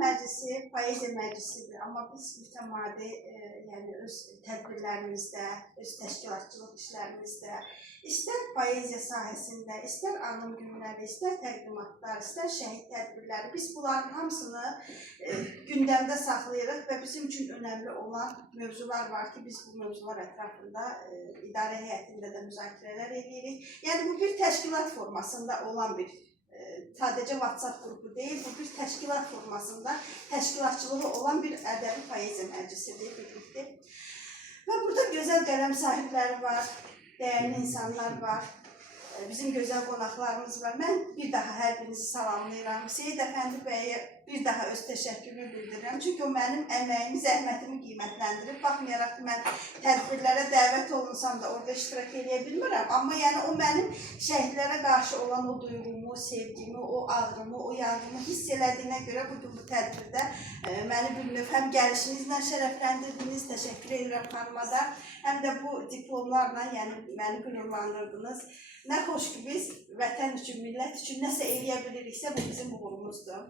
məclisi poeziya məclisidir, amma biz mütəmadi, yəni öz tədbirlərimizdə, öz təşkilatçılıq işlərimizdə, istər poeziya sahəsində, istər anım günləri, istər təqdimatlar, istər şəhid tədbirləri, biz bunların hamısını gündəmdə saxlayırıq və bizim üçün önəmli olan mövzular var ki, biz bu mövzular ətrafında idarə heyətində də müzakirələr edirik. Yəni bu bir təşkilat formasında olan bir sadəcə WhatsApp qrupu deyil, bu bir təşkilat formasında təşkilatçılığı olan bir ədəbi poeziya məclisidir, birlikdir. Və burada gözəl qələm sahibləri var, dəyərli insanlar var, bizim gözəl qonaqlarımız var. Mən bir daha hər birinizi salamlayıram. Seyid Əfəndi bəyə bir daha öz təşəkkürümü bildirirəm. Çünki o mənim əməyimi, zəhmətimi qiymətləndirib. Baxmayaraq ki, mən tədbirlərə dəvət olunsam da orada iştirak edə bilmirəm. Amma yəni o mənim şəhidlərə qarşı olan o duyğumu, sevgimi, o ağrımı, o yarımı hiss elədiyinə görə bugün bu tədbirdə məni bir növ həm gəlişinizlə şərəfləndirdiniz, təşəkkür edirəm xanıma da, həm də bu diplomlarla yəni məni qürurlandırdınız. Nə xoş ki, biz vətən üçün, millət üçün nəsə eləyə biliriksə, bu bizim uğurumuzdur.